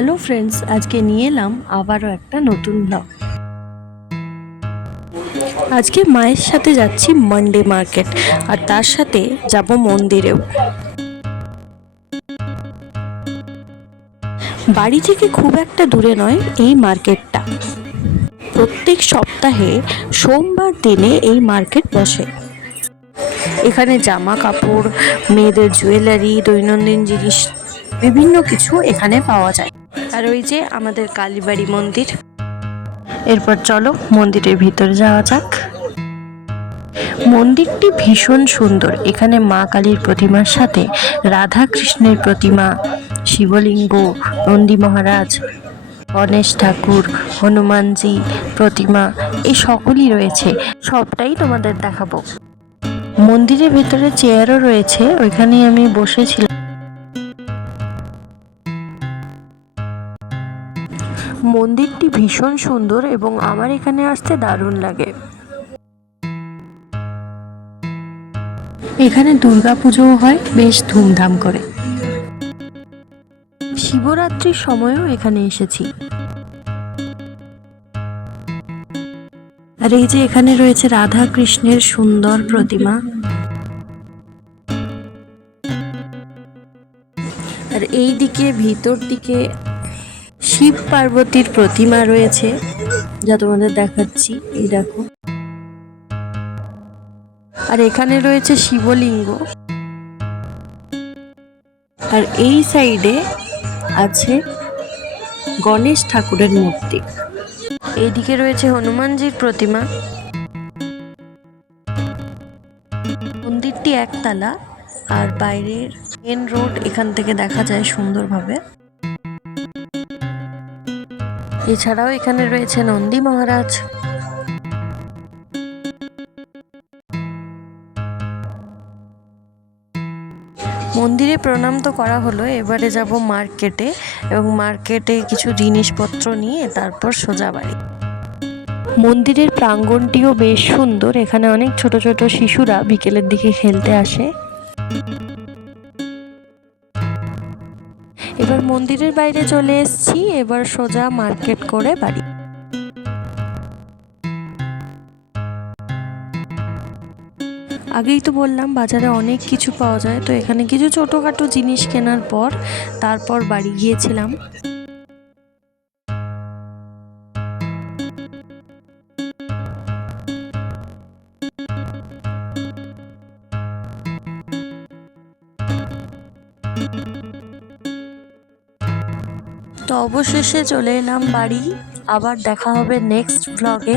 Hello friends, আজকে নিয়ে এলাম আবারও একটা নতুন ব্লগ। আজকে মায়ের সাথে যাচ্ছি মান্ডে মার্কেট, আর তার সাথে যাব মন্দিরেও। বাড়ি থেকে খুব একটা দূরে নয় এই মার্কেটটা। প্রত্যেক সপ্তাহে সোমবার দিনে এই মার্কেট বসে। এখানে জামা কাপড়, মেয়েদের জুয়েলারি, দৈনন্দিন জিনিস বিভিন্ন কিছু এখানে পাওয়া যায়। আর ওই যে আমাদের কালীবাড়ি মন্দির। এরপর চলো মন্দিরের ভিতরে যাওয়া যাক। মন্দিরটি ভীষণ সুন্দর। এখানে মা কালীর প্রতিমার সাথে রাধা কৃষ্ণের প্রতিমা, শিবলিঙ্গ, নন্দী মহারাজ, গণেশ ঠাকুর, হনুমানজি প্রতিমা এই সকলই রয়েছে। সবটাই তোমাদের দেখাবো। মন্দিরের ভেতরে চেয়ারও রয়েছে, ওইখানেই আমি বসেছিলাম। মন্দিরটি ভীষণ সুন্দর এবং আমার এখানে আসতে দারুণ লাগে। এখানে দুর্গাপুজোও হয় বেশ ধুমধাম করে। শিবরাত্রির সময়ও এখানে এসেছি। আর এই যে এখানে রয়েছে রাধা কৃষ্ণের সুন্দর প্রতিমা। আর এই দিকে ভিতর দিকে শিব পার্বতীর প্রতিমা রয়েছে, যা তোমাদের দেখাচ্ছি। এই দেখো। আর এখানে রয়েছে শিবলিঙ্গ। আর এই সাইডে আছে গণেশ ঠাকুরের মূর্তি। এইদিকে রয়েছে হনুমানজির প্রতিমা। মন্দিরটি একতলা, আর বাইরের মেন রোড এখান থেকে দেখা যায় সুন্দরভাবে। এছাড়াও এখানে রয়েছে নন্দী মহারাজ। মন্দিরে প্রণাম তো করা হলো, এবারে যাব মার্কেটে এবং মার্কেটে কিছু জিনিসপত্র নিয়ে তারপর সোজা বাড়ি। মন্দিরের প্রাঙ্গণটিও বেশ সুন্দর। এখানে অনেক ছোট ছোট শিশুরা বিকেলের দিকে খেলতে আসে। এবার মন্দিরের বাইরে চলে এসেছি, এবার সোজা মার্কেট করে বাড়ি। আগেই তো বললাম বাজারে অনেক কিছু পাওয়া যায়, তো এখানে কিছু ছোটোখাটো জিনিস কেনার পর তারপর বাড়ি গিয়েছিলাম। তো অবশেষে চলে এলাম বাড়ি। আবার দেখা হবে নেক্সট ব্লগে।